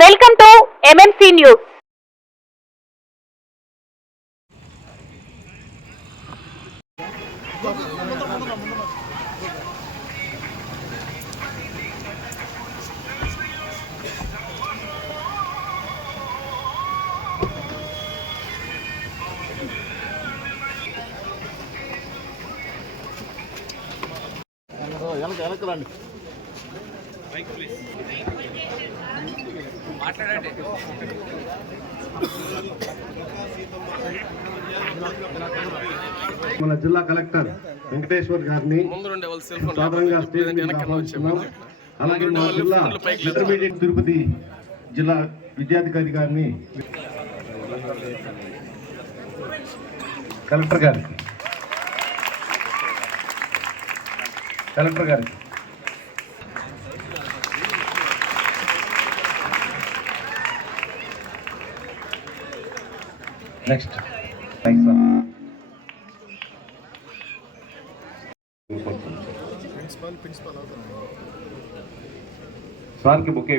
Welcome to MMC news. మన జిల్లా collector Venkateshwar గారిని సాధారణంగా అలాగే మన జిల్లా ఇంటర్మీడియట్ తిరుపతి జిల్లా విద్యాధికారి గారిని కలెక్టర్ గారికి నెక్స్ట్ సార్కి బుకే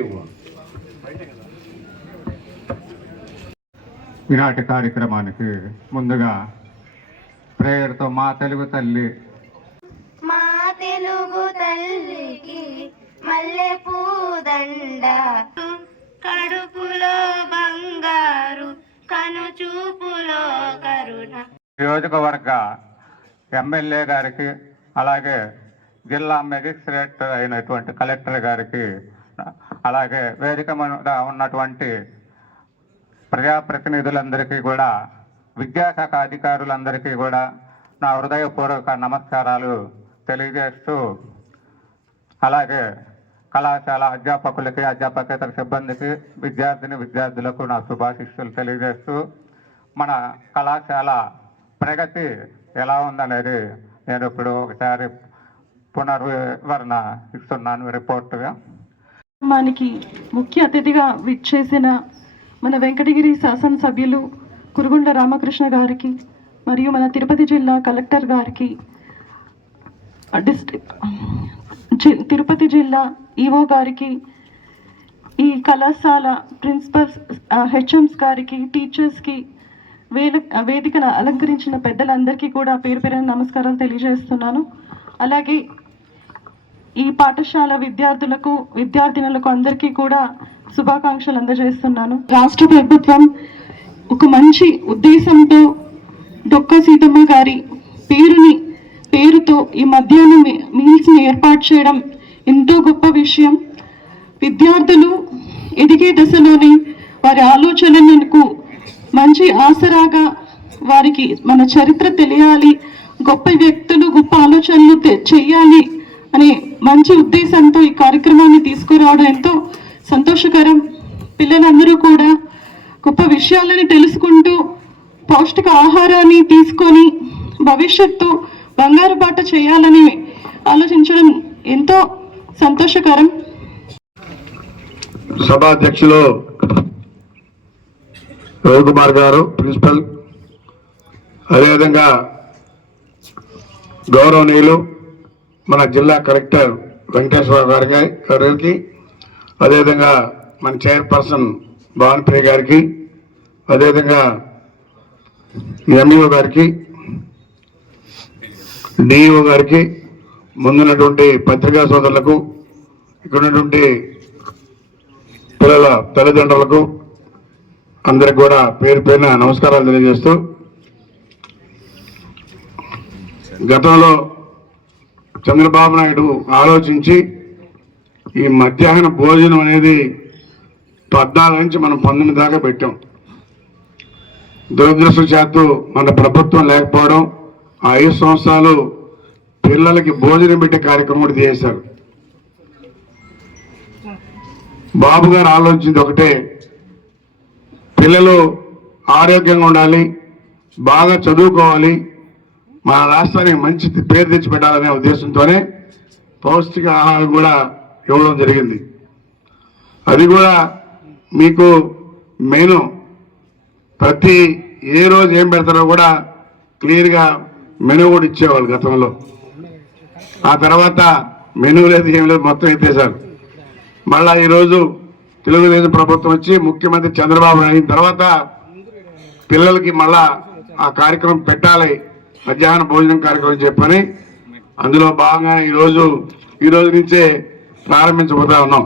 ఈనాటి కార్యక్రమానికి ముందుగా ప్రేయర్తో మా తెలుగు తల్లికి మల్లె పూదండ, కడుపులో బంగారు కనుచూపులో కరుణ. నియోజకవర్గ ఎమ్మెల్యే గారికి అలాగే జిల్లా మెజిస్ట్రేట్ అయినటువంటి కలెక్టర్ గారికి అలాగే వేదిక మీద ఉన్నటువంటి ప్రజాప్రతినిధులందరికీ కూడా విద్యాశాఖ అధికారులందరికీ కూడా నా హృదయపూర్వక నమస్కారాలు తెలియజేస్తూ అలాగే కళాశాల అధ్యాపకులకి అధ్యాపకేతర సిబ్బందికి విద్యార్థులకు నా శుభాశిస్సులు తెలియజేస్తూ మన కళాశాల ప్రగతి ఎలా ఉందనేది నేను ఇప్పుడు ఒకసారి పునర్వివరణ ఇస్తున్నాను రిపోర్టుగా. మనకి ముఖ్య అతిథిగా విచ్చేసిన మన వెంకటగిరి శాసనసభ్యులు కురుగుండ రామకృష్ణ గారికి మరియు మన తిరుపతి జిల్లా కలెక్టర్ గారికి, తిరుపతి జిల్లా ఈఓ గారికి, ఈ కళాశాల ప్రిన్సిపల్స్, హెచ్ఎంస్ గారికి, టీచర్స్కి, వేదికను అలంకరించిన పెద్దలందరికీ కూడా పేరు పేరున నమస్కారాలు తెలియజేస్తున్నాను. అలాగే ఈ పాఠశాల విద్యార్థులకు విద్యార్థినులకు అందరికీ కూడా శుభాకాంక్షలు అందజేస్తున్నాను. రాష్ట్ర ప్రభుత్వం ఒక మంచి ఉద్దేశంతో డొక్క సీతమ్మ గారి పేరుతో ఈ మధ్యాహ్నం మీల్స్ని ఏర్పాటు చేయడం ఎంతో గొప్ప విషయం. విద్యార్థులు ఎదిగే దశలోనే వారి ఆలోచనలకు మంచి ఆసరాగా వారికి మన చరిత్ర తెలియాలి, గొప్ప వ్యక్తులు గొప్ప ఆలోచనలు చెయ్యాలి అనే మంచి ఉద్దేశంతో ఈ కార్యక్రమాన్ని తీసుకురావడం ఎంతో సంతోషకరం. పిల్లలందరూ కూడా గొప్ప విషయాలని తెలుసుకుంటూ పౌష్టిక ఆహారాన్ని తీసుకొని భవిష్యత్తు బంగారు బాట చేయాలని ఆలోచించడం ఎంతో సంతోషకరం. సభాధ్యక్షులు రవికుమార్ గారు ప్రిన్సిపల్, అదేవిధంగా గౌరవనీయులు మన జిల్లా కలెక్టర్ వెంకటేశ్వర గారికి, అదేవిధంగా మన చైర్పర్సన్ భావనప్రియ గారికి, అదేవిధంగా ఎంఈఓ గారికి, డిఈఓ గారికి, ముందున్నటువంటి పత్రికా సోదరులకు, ఇక్కడ ఉన్నటువంటి పిల్లల తల్లిదండ్రులకు అందరికి కూడా పేరు పేరున నమస్కారాలు తెలియజేస్తూ, గతంలో చంద్రబాబు నాయుడు ఆలోచించి ఈ మధ్యాహ్న భోజనం అనేది 14 నుంచి మనం 19 దాకా పెట్టాం. దురదృష్టవశాత్తు మన ప్రభుత్వం లేకపోవడం, 5 సంవత్సరాలు పిల్లలకి భోజనం పెట్టే కార్యక్రమం కూడా చేశారు. బాబు గారు ఆలోచించింది ఒకటే, పిల్లలు ఆరోగ్యంగా ఉండాలి, బాగా చదువుకోవాలి, మన రాష్ట్రానికి మంచి పేరు తెచ్చిపెట్టాలనే ఉద్దేశంతోనే పౌష్టిక ఆహారం కూడా ఇవ్వడం జరిగింది. అది కూడా మీకు మెను ప్రతి ఏ రోజు ఏం పెడతారో కూడా క్లియర్గా మెను కూడా ఇచ్చేవాళ్ళు గతంలో. ఆ తర్వాత మెను లేదు, ఏం లేదు, మొత్తం ఎత్తేసారు. మళ్ళా ఈరోజు తెలుగుదేశం ప్రభుత్వం వచ్చి ముఖ్యమంత్రి చంద్రబాబు అయిన తర్వాత పిల్లలకి మళ్ళా ఆ కార్యక్రమం పెట్టాలి, మధ్యాహ్న భోజనం కార్యక్రమం చెప్పని అందులో భాగంగా ఈ రోజు నుంచే ప్రారంభించబోతా ఉన్నాం.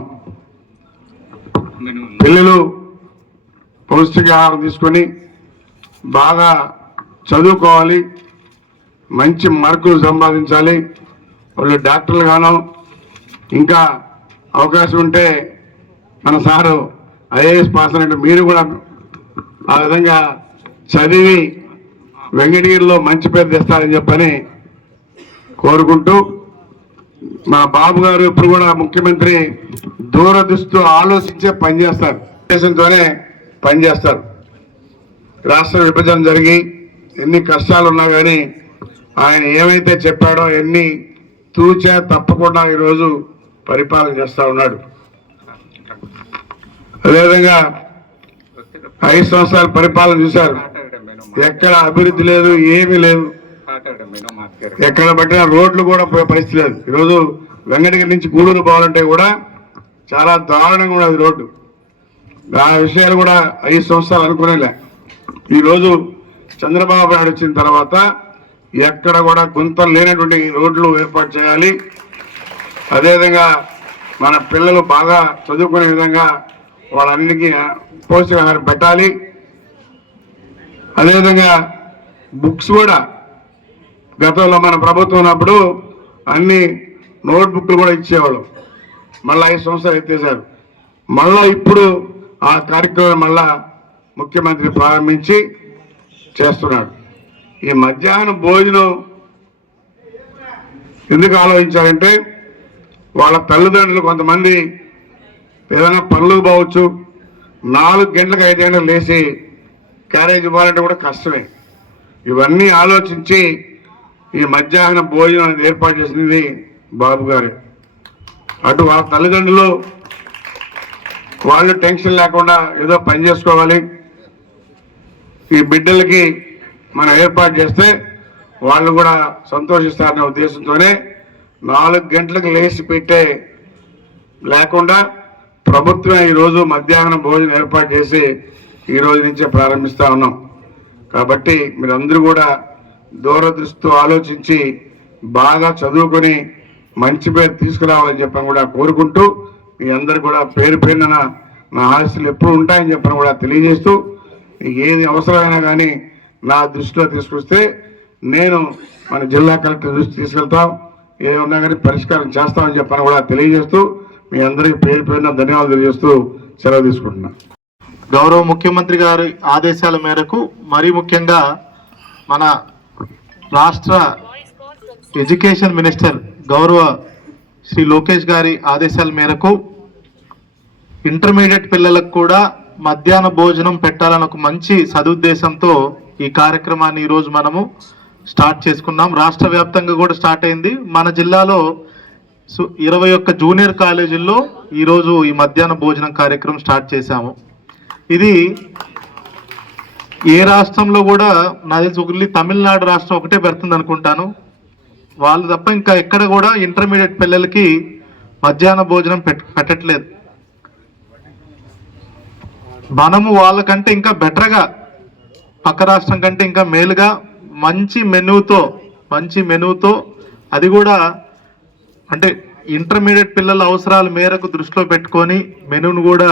పిల్లలు పౌష్టికాహారం తీసుకొని బాగా చదువుకోవాలి, మంచి మార్కులు సంపాదించాలి. వాళ్ళు డాక్టర్లు గాను ఇంకా అవకాశం ఉంటే మన సారు ఐఏఎస్ పాస్ అయినట్టు మీరు కూడా ఆ విధంగా చదివి వెంకటగిరిలో మంచి పేరు తెస్తారని చెప్పని కోరుకుంటూ, మా బాబు గారు ఇప్పుడు కూడా ముఖ్యమంత్రి దూరదృష్టితో ఆలోచించే పనిచేస్తారు, దేశంతోనే పనిచేస్తారు. రాష్ట్ర విభజన జరిగి ఎన్ని కష్టాలు ఉన్నా కానీ ఆయన ఏమైతే చెప్పాడో ఎన్ని తూచా తప్పకుండా ఈరోజు పరిపాలన చేస్తా ఉన్నాడు. అదేవిధంగా 5 సంవత్సరాల పరిపాలన చూశారు, ఎక్కడ అభివృద్ధి లేదు, ఏమీ లేదు. ఎక్కడ పట్టిన రోడ్లు కూడా పోయే పరిస్థితి లేదు. ఈరోజు వెంకటగిరి నుంచి గూడూరు పోవాలంటే కూడా చాలా దారుణంగా ఉన్నది రోడ్డు. ఆ విషయాలు కూడా 5 సంవత్సరాలు అనుకునేలే. ఈరోజు చంద్రబాబు నాయుడు వచ్చిన తర్వాత ఎక్కడ కూడా గుంతలు లేనటువంటి రోడ్లు ఏర్పాటు చేయాలి. అదేవిధంగా మన పిల్లలు బాగా చదువుకునే విధంగా వాళ్ళన్నిటికీ పౌష్టికాహారం పెట్టాలి. అదేవిధంగా బుక్స్ కూడా గతంలో మన ప్రభుత్వం ఉన్నప్పుడు అన్ని నోట్ బుక్లు కూడా ఇచ్చేవాళ్ళు, మళ్ళీ 5 సంవత్సరాలు ఎత్తేసారు. మళ్ళా ఇప్పుడు ఆ కార్యక్రమం మళ్ళా ముఖ్యమంత్రి ప్రారంభించి చేస్తున్నాడు. ఈ మధ్యాహ్నం భోజనం ఎందుకు ఆలోచించాలంటే వాళ్ళ తల్లిదండ్రులు కొంతమంది ఏదైనా పనులకు పోవచ్చు, 4 గంటలకు 5 గంటలకు లేచి క్యారేజ్ ఇవ్వాలంటే కూడా కష్టమే. ఇవన్నీ ఆలోచించి ఈ మధ్యాహ్న భోజనం అనేది ఏర్పాటు చేసింది బాబు గారు. అటు వాళ్ళ తల్లిదండ్రులు వాళ్ళు టెన్షన్ లేకుండా ఏదో పని చేసుకోవాలి, ఈ బిడ్డలకి మనం ఏర్పాటు చేస్తే వాళ్ళు కూడా సంతోషిస్తారనే ఉద్దేశంతోనే 4 గంటలకు లేచి పెట్టే లేకుండా ప్రభుత్వం ఈరోజు మధ్యాహ్న భోజనం ఏర్పాటు చేసి ఈ రోజు నుంచే ప్రారంభిస్తా ఉన్నాం. కాబట్టి మీరందరూ కూడా దూరదృష్టితో ఆలోచించి బాగా చదువుకొని మంచి పేరు తీసుకురావాలని చెప్పని కూడా కోరుకుంటూ, మీ అందరు కూడా పేరు పేరున నా ఆశలు ఎప్పుడు ఉంటాయని చెప్పని కూడా తెలియజేస్తూ, ఏది అవసరమైనా కానీ నా దృష్టిలో తీసుకొస్తే నేను మన జిల్లా కలెక్టర్ దృష్టి తీసుకెళ్తాం, ఏ ఉన్నా కానీ పరిష్కారం చేస్తామని చెప్పని కూడా తెలియజేస్తూ మీ అందరికీ పేరు పేరున ధన్యవాదాలు తెలియజేస్తూ సెలవు తీసుకుంటున్నాను. గౌరవ ముఖ్యమంత్రి గారి ఆదేశాల మేరకు, మరీ ముఖ్యంగా మన రాష్ట్ర ఎడ్యుకేషన్ మినిస్టర్ గౌరవ శ్రీ లోకేష్ గారి ఆదేశాల మేరకు ఇంటర్మీడియట్ పిల్లలకు కూడా మధ్యాహ్న భోజనం పెట్టాలని ఒక మంచి సదుద్దేశంతో ఈ కార్యక్రమాన్ని ఈరోజు మనము స్టార్ట్ చేసుకున్నాం. రాష్ట్ర వ్యాప్తంగా కూడా స్టార్ట్ అయింది. మన జిల్లాలో 21 జూనియర్ కాలేజీల్లో ఈరోజు ఈ మధ్యాహ్న భోజనం కార్యక్రమం స్టార్ట్ చేశాము. ఇది ఏ రాష్ట్రంలో కూడా నాకు తెలిసి ఒకటి తమిళనాడు రాష్ట్రం ఒకటే పెడుతుంది అనుకుంటాను, వాళ్ళు తప్ప ఇంకా ఎక్కడ కూడా ఇంటర్మీడియట్ పిల్లలకి మధ్యాహ్న భోజనం పెట్టట్లేదు. మనము వాళ్ళకంటే ఇంకా బెటర్గా, పక్క రాష్ట్రం కంటే ఇంకా మేలుగా మంచి మెనూతో అది కూడా అంటే ఇంటర్మీడియట్ పిల్లల అవసరాల మేరకు దృష్టిలో పెట్టుకొని మెనూను కూడా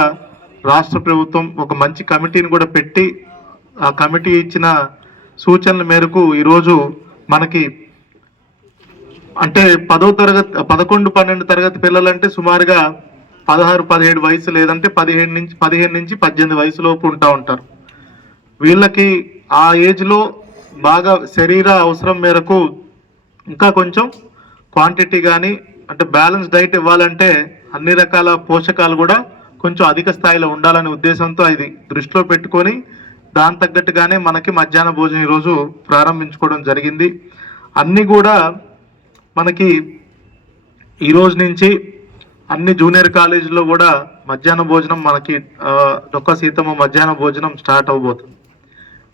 రాష్ట్ర ప్రభుత్వం ఒక మంచి కమిటీని కూడా పెట్టి, ఆ కమిటీ ఇచ్చిన సూచనల మేరకు ఈరోజు మనకి అంటే 10వ తరగతి 11, 12 తరగతి పిల్లలంటే సుమారుగా 16, 17 వయసు, లేదంటే 15 నుంచి 18 వయసులోపు ఉంటారు. వీళ్ళకి ఆ ఏజ్లో బాగా శరీర అవసరం మేరకు ఇంకా కొంచెం క్వాంటిటీ కానీ అంటే బ్యాలెన్స్ డైట్ ఇవ్వాలంటే అన్ని రకాల పోషకాలు కూడా కొంచెం అధిక స్థాయిలో ఉండాలనే ఉద్దేశంతో ఇది దృష్టిలో పెట్టుకొని దాని తగ్గట్టుగానే మనకి మధ్యాహ్న భోజనం ఈరోజు ప్రారంభించుకోవడం జరిగింది. అన్నీ కూడా మనకి ఈరోజు నుంచి అన్ని జూనియర్ కాలేజీల్లో కూడా మధ్యాహ్న భోజనం మనకి డొక్క సీతమ్మ మధ్యాహ్న భోజనం స్టార్ట్ అవబోతుంది.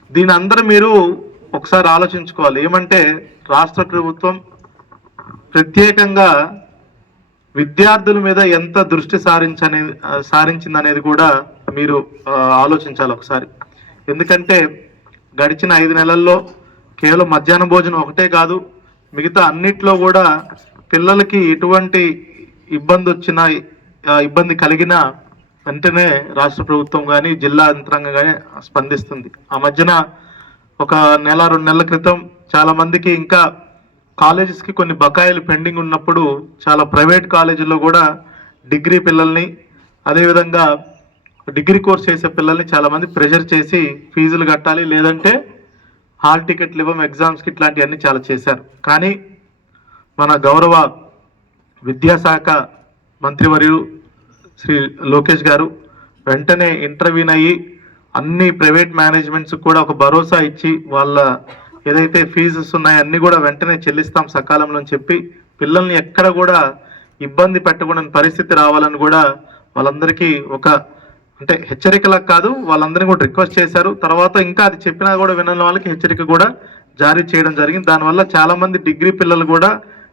దీని అందరూ మీరు ఒకసారి ఆలోచించుకోవాలి. ఏమంటే రాష్ట్ర ప్రభుత్వం ప్రత్యేకంగా విద్యార్థుల మీద ఎంత దృష్టి సారించిందనేది కూడా మీరు ఆలోచించాలి ఒకసారి. ఎందుకంటే గడిచిన 5 నెలల్లో కేవలం మధ్యాహ్న భోజనం ఒకటే కాదు, మిగతా అన్నిట్లో కూడా పిల్లలకి ఎటువంటి ఇబ్బంది కలిగినా వెంటనే రాష్ట్ర ప్రభుత్వం కానీ జిల్లా యంత్రాంగం కానీ స్పందిస్తుంది. ఆ మధ్యన ఒక 1-2 నెలల క్రితం చాలా మందికి ఇంకా కాలేజెస్కి కొన్ని బకాయిలు పెండింగ్ ఉన్నప్పుడు చాలా ప్రైవేట్ కాలేజీల్లో కూడా డిగ్రీ పిల్లల్ని, అదేవిధంగా డిగ్రీ కోర్స్ చేసే పిల్లల్ని చాలా మంది ప్రెషర్ చేసి ఫీజులు కట్టాలి, లేదంటే హాల్ టికెట్లు ఇవ్వం, ఎగ్జామ్స్కి ఇట్లాంటివన్నీ చాలా చేశారు. కానీ మన గౌరవ విద్యాశాఖ మంత్రివర్యులు శ్రీ లోకేష్ గారు వెంటనే ఇంటర్వ్యూన్ అయ్యి అన్ని ప్రైవేట్ మేనేజ్మెంట్స్ కూడా ఒక భరోసా ఇచ్చి వాళ్ళ ఏదైతే ఫీజెస్ ఉన్నాయో అన్ని కూడా వెంటనే చెల్లిస్తాం సకాలంలో అని చెప్పి పిల్లల్ని ఎక్కడ కూడా ఇబ్బంది పెట్టకూడని పరిస్థితి రావాలని కూడా వాళ్ళందరికీ ఒక అంటే హెచ్చరికలకు కాదు, వాళ్ళందరినీ కూడా రిక్వెస్ట్ చేశారు. తర్వాత ఇంకా అది చెప్పినా కూడా వినని వాళ్ళకి హెచ్చరిక కూడా జారీ చేయడం జరిగింది. దానివల్ల చాలా మంది డిగ్రీ పిల్లలు కూడా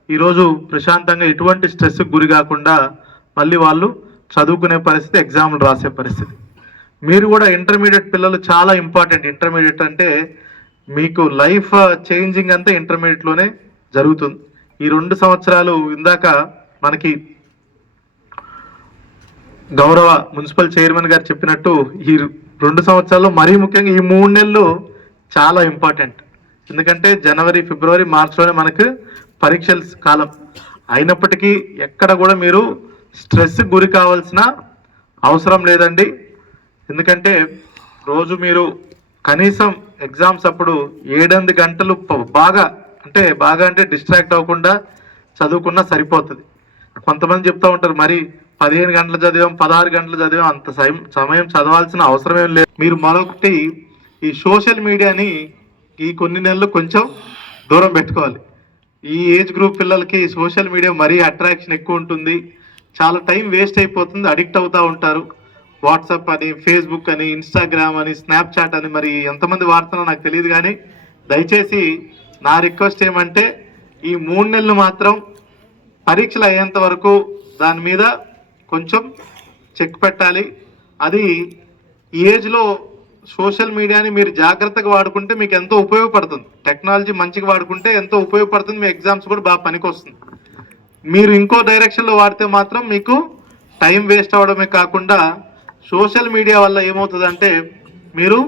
ఈరోజు ప్రశాంతంగా ఎటువంటి స్ట్రెస్కి గురి కాకుండా మళ్ళీ వాళ్ళు చదువుకునే పరిస్థితి, ఎగ్జామ్లు రాసే పరిస్థితి. మీరు కూడా ఇంటర్మీడియట్ పిల్లలు చాలా ఇంపార్టెంట్. ఇంటర్మీడియట్ అంటే మీకు లైఫ్ చేంజింగ్ అంతా ఇంటర్మీడియట్లోనే జరుగుతుంది. ఈ 2 సంవత్సరాలు ఇందాక మనకి గౌరవ మున్సిపల్ చైర్మన్ గారు చెప్పినట్టు ఈ 2 సంవత్సరాల్లో మరీ ముఖ్యంగా ఈ 3 నెలలు చాలా ఇంపార్టెంట్. ఎందుకంటే జనవరి, ఫిబ్రవరి, మార్చిలోనే మనకు పరీక్షల కాలం. అయినప్పటికీ ఎక్కడ కూడా మీరు స్ట్రెస్ గురి కావాల్సిన అవసరం లేదండి. ఎందుకంటే రోజు మీరు కనీసం ఎగ్జామ్స్ అప్పుడు 7-8 గంటలు బాగా అంటే డిస్ట్రాక్ట్ అవ్వకుండా చదువుకున్నా సరిపోతుంది. కొంతమంది చెప్తా ఉంటారు మరి 15 గంటలు చదివాం, 16 గంటలు చదివాం, అంత సమయం చదవాల్సిన అవసరం ఏం లేదు. మీరు మరొకటి ఈ సోషల్ మీడియాని ఈ కొన్ని నెలలు కొంచెం దూరం పెట్టుకోవాలి. ఈ ఏజ్ గ్రూప్ పిల్లలకి సోషల్ మీడియా మరీ అట్రాక్షన్ ఎక్కువ ఉంటుంది, చాలా టైం వేస్ట్ అయిపోతుంది, అడిక్ట్ అవుతూ ఉంటారు. వాట్సాప్ అని, ఫేస్బుక్ అని, ఇన్స్టాగ్రామ్ అని, స్నాప్చాట్ అని, మరి ఎంతమంది వాడుతున్నారో నాకు తెలియదు. కానీ దయచేసి నా రిక్వెస్ట్ ఏమంటే ఈ 3 నెలలు మాత్రం పరీక్షలు అయ్యేంత వరకు దాని మీద కొంచెం చెక్ పెట్టాలి. అది ఈ ఏజ్లో సోషల్ మీడియాని మీరు జాగ్రత్తగా వాడుకుంటే మీకు ఎంతో ఉపయోగపడుతుంది. టెక్నాలజీ మంచిగా వాడుకుంటే ఎంతో ఉపయోగపడుతుంది, మీ ఎగ్జామ్స్ కూడా బాగా పనికి వస్తుంది. మీరు ఇంకో డైరెక్షన్లో వాడితే మాత్రం మీకు టైం వేస్ట్ అవడమే కాకుండా సోషల్ మీడియా వల్ల ఏమవుతుందంటే మీరు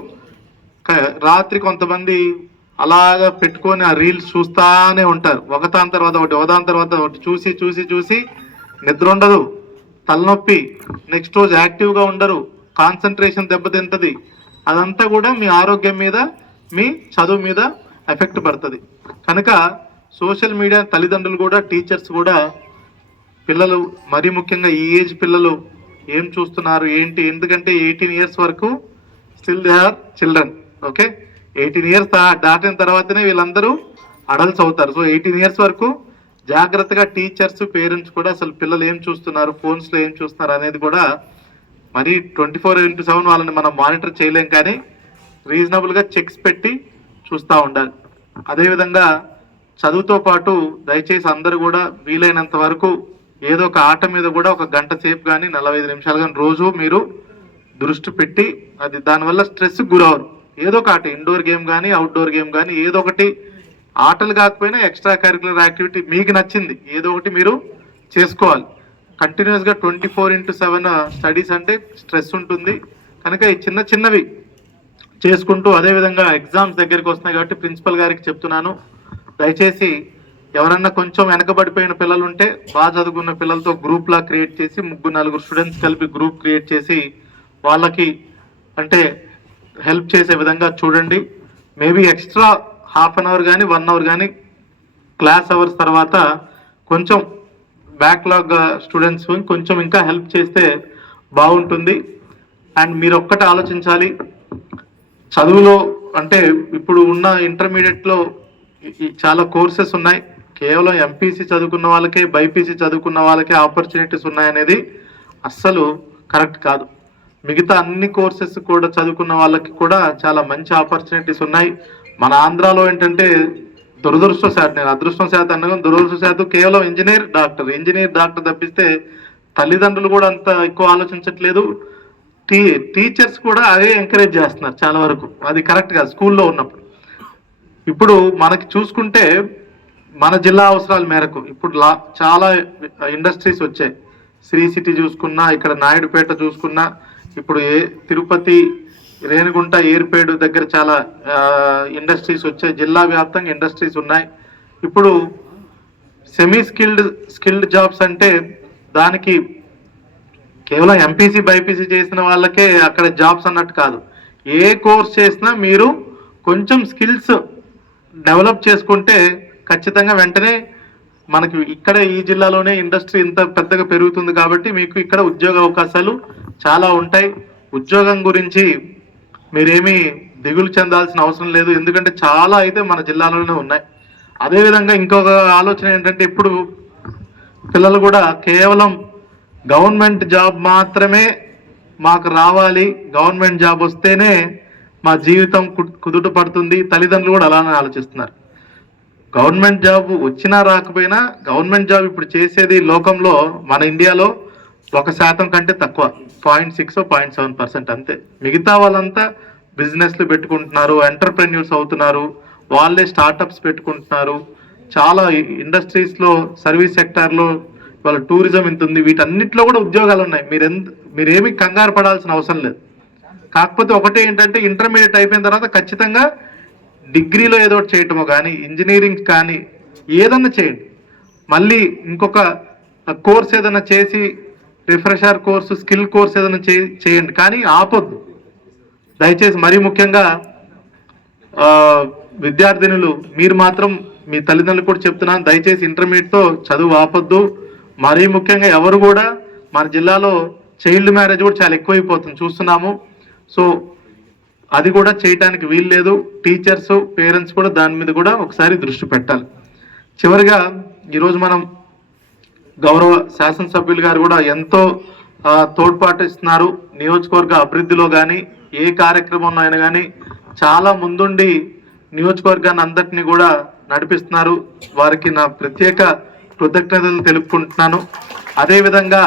రాత్రి కొంతమంది అలాగా పెట్టుకొని ఆ రీల్స్ చూస్తానే ఉంటారు, ఒకదాని తర్వాత ఒకటి చూసి నిద్ర ఉండదు, తలనొప్పి, నెక్స్ట్ రోజు యాక్టివ్గా ఉండరు, కాన్సన్ట్రేషన్ దెబ్బతింటది. అదంతా కూడా మీ ఆరోగ్యం మీద, మీ చదువు మీద ఎఫెక్ట్ పడుతుంది. కనుక సోషల్ మీడియా తల్లిదండ్రులు కూడా, టీచర్స్ కూడా పిల్లలు మరీ ముఖ్యంగా ఈ ఏజ్ పిల్లలు ఏం చూస్తున్నారు ఏంటి, ఎందుకంటే 18 years వరకు still they are children. Okay, 18 years దాటిన తర్వాతనే వీళ్ళందరూ అడల్ట్స్ అవుతారు. సో 18 years వరకు జాగ్రత్తగా టీచర్స్, పేరెంట్స్ కూడా అసలు పిల్లలు ఏం చూస్తున్నారు, ఫోన్స్లో ఏం చూస్తున్నారు అనేది కూడా మరి 24/7 వాళ్ళని మనం మానిటర్ చేయలేం, కానీ రీజనబుల్గా చెక్స్ పెట్టి చూస్తూ ఉండాలి. అదేవిధంగా చదువుతో పాటు దయచేసి అందరూ కూడా వీలైనంత వరకు ఏదో ఒక ఆట మీద కూడా 1 గంట సేపు కానీ 45 నిమిషాలు కానీ రోజు మీరు దృష్టి పెట్టి, అది దానివల్ల స్ట్రెస్ గురవరు. ఏదో ఒక ఆట, ఇండోర్ గేమ్ కానీ అవుట్డోర్ గేమ్ కానీ ఏదో ఒకటి, ఆటలు కాకపోయినా ఎక్స్ట్రా కరిక్యులర్ యాక్టివిటీ మీకు నచ్చింది ఏదో ఒకటి మీరు చేసుకోవాలి. కంటిన్యూస్గా 24/7 స్టడీస్ అంటే స్ట్రెస్ ఉంటుంది. కనుక ఈ చిన్నవి చేసుకుంటూ, అదేవిధంగా ఎగ్జామ్స్ దగ్గరికి వస్తున్నాయి కాబట్టి ప్రిన్సిపల్ గారికి చెప్తున్నాను, దయచేసి ఎవరన్నా కొంచెం వెనకబడిపోయిన పిల్లలు ఉంటే బాగా చదువుకున్న పిల్లలతో గ్రూప్లా క్రియేట్ చేసి 3-4 స్టూడెంట్స్ కలిపి గ్రూప్ క్రియేట్ చేసి వాళ్ళకి అంటే హెల్ప్ చేసే విధంగా చూడండి. మేబీ ఎక్స్ట్రా ½ an hour కానీ 1 hour కానీ క్లాస్ అవర్స్ తర్వాత కొంచెం బ్యాక్లాగ్ స్టూడెంట్స్ కొంచెం ఇంకా హెల్ప్ చేస్తే బాగుంటుంది. అండ్ మీరు ఒక్కటి ఆలోచించాలి, చదువులో అంటే ఇప్పుడు ఉన్న ఇంటర్మీడియట్లో చాలా కోర్సెస్ ఉన్నాయి. కేవలం ఎంపీసీ చదువుకున్న వాళ్ళకే, బైపీసీ చదువుకున్న వాళ్ళకే ఆపర్చునిటీస్ ఉన్నాయనేది అస్సలు కరెక్ట్ కాదు. మిగతా అన్ని కోర్సెస్ కూడా చదువుకున్న వాళ్ళకి కూడా చాలా మంచి ఆపర్చునిటీస్ ఉన్నాయి. మన ఆంధ్రాలో ఏంటంటే దురదృష్టవశాత్తు, నేను అదృష్టవశాత్తు అన్నా దురదృష్టవశాత్తు కేవలం ఇంజనీర్ డాక్టర్ తప్పిస్తే తల్లిదండ్రులు కూడా అంత ఎక్కువ ఆలోచించట్లేదు. టీచర్స్ కూడా అదే ఎంకరేజ్ చేస్తున్నారు చాలా వరకు. అది కరెక్ట్ కాదు స్కూల్లో ఉన్నప్పుడు. ఇప్పుడు మనకి చూసుకుంటే మన జిల్లా అవసరాల మేరకు ఇప్పుడు చాలా ఇండస్ట్రీస్ వచ్చాయి. శ్రీ సిటీ చూసుకున్నా, ఇక్కడ నాయుడుపేట చూసుకున్నా, ఇప్పుడు తిరుపతి, రేణిగుంట, ఏర్పేడు దగ్గర చాలా ఇండస్ట్రీస్ వచ్చాయి. జిల్లా వ్యాప్తంగా ఇండస్ట్రీస్ ఉన్నాయి. ఇప్పుడు సెమీ స్కిల్డ్ జాబ్స్ అంటే దానికి కేవలం ఎంపీసీ బైపీసీ చేసిన వాళ్ళకే అక్కడ జాబ్స్ అన్నట్టు కాదు. ఏ కోర్స్ చేసినా మీరు కొంచెం స్కిల్స్ డెవలప్ చేసుకుంటే ఖచ్చితంగా వెంటనే మనకి ఇక్కడ ఈ జిల్లాలోనే ఇండస్ట్రీ ఇంత పెద్దగా పెరుగుతుంది కాబట్టి మీకు ఇక్కడ ఉద్యోగ అవకాశాలు చాలా ఉంటాయి. ఉద్యోగం గురించి మీరేమీ దిగులు చెందాల్సిన అవసరం లేదు, ఎందుకంటే చాలా అయితే మన జిల్లాలోనే ఉన్నాయి. అదేవిధంగా ఇంకొక ఆలోచన ఏంటంటే ఇప్పుడు పిల్లలు కూడా కేవలం గవర్నమెంట్ జాబ్ మాత్రమే మాకు రావాలి, గవర్నమెంట్ జాబ్ వస్తేనే మా జీవితం కుదుట పడుతుంది. తల్లిదండ్రులు కూడా అలానే ఆలోచిస్తున్నారు. గవర్నమెంట్ జాబ్ వచ్చినా రాకపోయినా గవర్నమెంట్ జాబ్ ఇప్పుడు చేసేది లోకంలో మన ఇండియాలో 1% కంటే తక్కువ, 0.6 0.7% అంతే. మిగతా వాళ్ళంతా బిజినెస్లు పెట్టుకుంటున్నారు, ఎంటర్ప్రెన్యూర్స్ అవుతున్నారు, వాళ్ళే స్టార్టప్స్ పెట్టుకుంటున్నారు. చాలా ఇండస్ట్రీస్లో, సర్వీస్ సెక్టార్లో, వాళ్ళ టూరిజం ఇంత ఉంది. వీటన్నిటిలో కూడా ఉద్యోగాలు ఉన్నాయి. మీరేమి కంగారు పడాల్సిన అవసరం లేదు. కాకపోతే ఒకటే ఏంటంటే ఇంటర్మీడియట్ అయిపోయిన తర్వాత ఖచ్చితంగా డిగ్రీలో ఏదో ఒకటి చేయటమో కానీ, ఇంజనీరింగ్ కానీ ఏదన్నా చేయండి. మళ్ళీ ఇంకొక కోర్స్ ఏదైనా చేసి, రిఫ్రెషర్ కోర్సు, స్కిల్ కోర్స్ ఏదైనా చేయండి, కానీ ఆపొద్దు దయచేసి. మరీ ముఖ్యంగా విద్యార్థినులు మీరు మాత్రం, మీ తల్లిదండ్రులు కూడా చెప్తున్నాను, దయచేసి ఇంటర్మీడియట్తో చదువు ఆపొద్దు. మరీ ముఖ్యంగా ఎవరు కూడా, మన జిల్లాలో చైల్డ్ మ్యారేజ్ కూడా చాలా ఎక్కువైపోతుంది చూస్తున్నాము. సో అది కూడా చేయటానికి వీలు లేదు. టీచర్స్, పేరెంట్స్ కూడా దాని మీద కూడా ఒకసారి దృష్టి పెట్టాలి. చివరిగా ఈరోజు మనం గౌరవ శాసనసభ్యులు గారు కూడా ఎంతో తోడ్పాటు ఇస్తున్నారు. నియోజకవర్గ అభివృద్ధిలో కానీ, ఏ కార్యక్రమంలో అయినా కానీ చాలా ముందుండి నియోజకవర్గాన్ని అందరినీ కూడా నడిపిస్తున్నారు. వారికి నా ప్రత్యేక కృతజ్ఞతలు తెలుపుకుంటున్నాను. అదేవిధంగా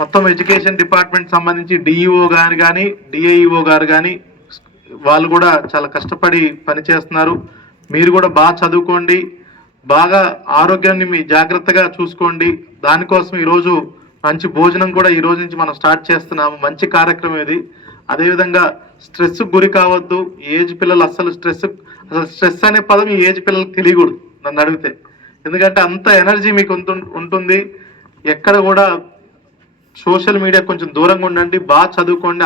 మొత్తం ఎడ్యుకేషన్ డిపార్ట్మెంట్ సంబంధించి డిఈఓ గారు కానీ, డిఐఈఓ గారు కానీ వాళ్ళు కూడా చాలా కష్టపడి పనిచేస్తున్నారు. మీరు కూడా బాగా చదువుకోండి, బాగా ఆరోగ్యాన్ని మీ జాగ్రత్తగా చూసుకోండి. దానికోసం ఈరోజు మంచి భోజనం కూడా ఈ రోజు నుంచి మనం స్టార్ట్ చేస్తున్నాము. మంచి కార్యక్రమం ఇది. అదేవిధంగా స్ట్రెస్ గురి కావద్దు. ఏజ్ పిల్లలు అసలు స్ట్రెస్ అనే పదం ఈ ఏజ్ పిల్లలకు తెలియకూడదు నన్ను అడిగితే. ఎందుకంటే అంత ఎనర్జీ మీకు ఉంటుంది. ఎక్కడ కూడా సోషల్ మీడియా కొంచెం దూరంగా ఉండండి, బాగా చదువుకోండి.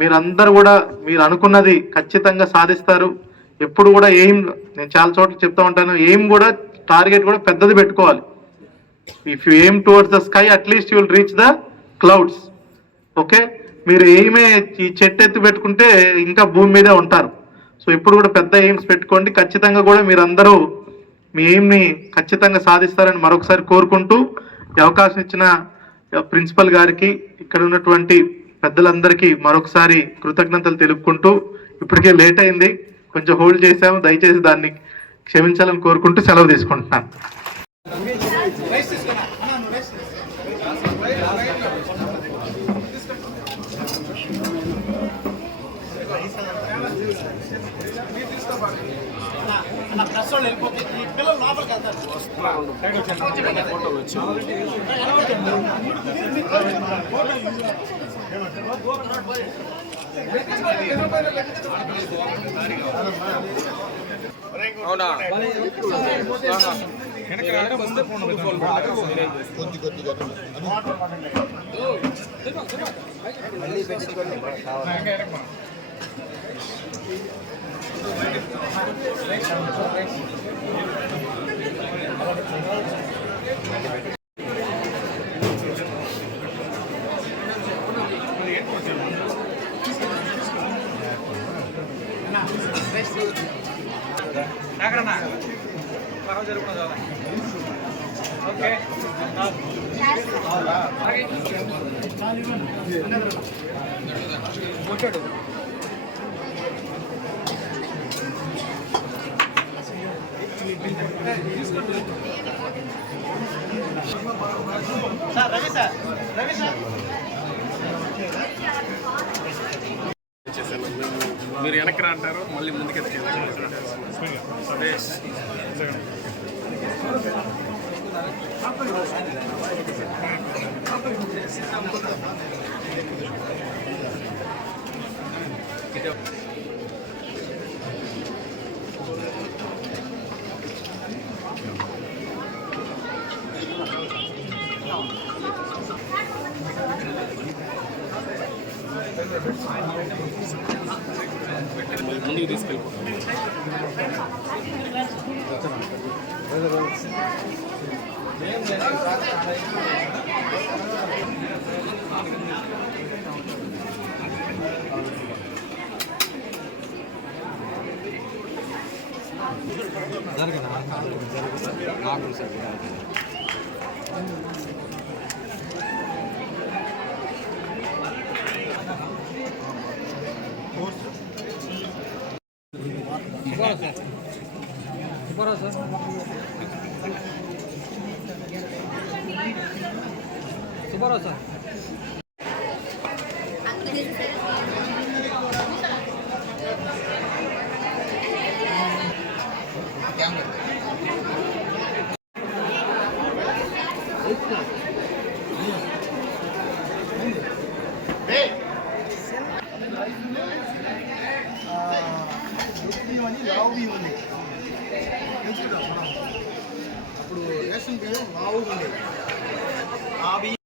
మీరందరూ కూడా మీరు అనుకున్నది ఖచ్చితంగా సాధిస్తారు. ఎప్పుడు కూడా నేను చాలా చోట్ల చెప్తా ఉంటాను, కూడా టార్గెట్ కూడా పెద్దది పెట్టుకోవాలి. If you aim towards the sky at least you will reach the clouds. Okay, మీరు ఈ చెట్టు ఎత్తి పెట్టుకుంటే ఇంకా భూమి మీదే ఉంటారు. సో ఇప్పుడు కూడా పెద్ద ఎయిమ్స్ పెట్టుకోండి. ఖచ్చితంగా కూడా మీరందరూ మీ ఎయిమ్ని ఖచ్చితంగా సాధిస్తారని మరొకసారి కోరుకుంటూ, ఈ అవకాశం ఇచ్చిన ప్రిన్సిపల్ గారికి, ఇక్కడ ఉన్నటువంటి పెద్దలందరికీ మరొకసారి కృతజ్ఞతలు తెలుపుకుంటూ, ఇప్పటికే లేట్ అయింది, కొంచెం హోల్డ్ చేశాము, దయచేసి దాన్ని క్షమించాలని కోరుకుంటూ సెలవు తీసుకుంటున్నాను. అవునా ఓకే మీరు వెనక్కి రా అంటారు, మళ్ళీ ముందుకు సురేష్ ముందుకు తీసుకెళ్ళిపోతాం. సుబ్బారావు సార్ అప్పుడు రేషన్ బియ్యం 4 ఉండేది. ఆ బియ్యం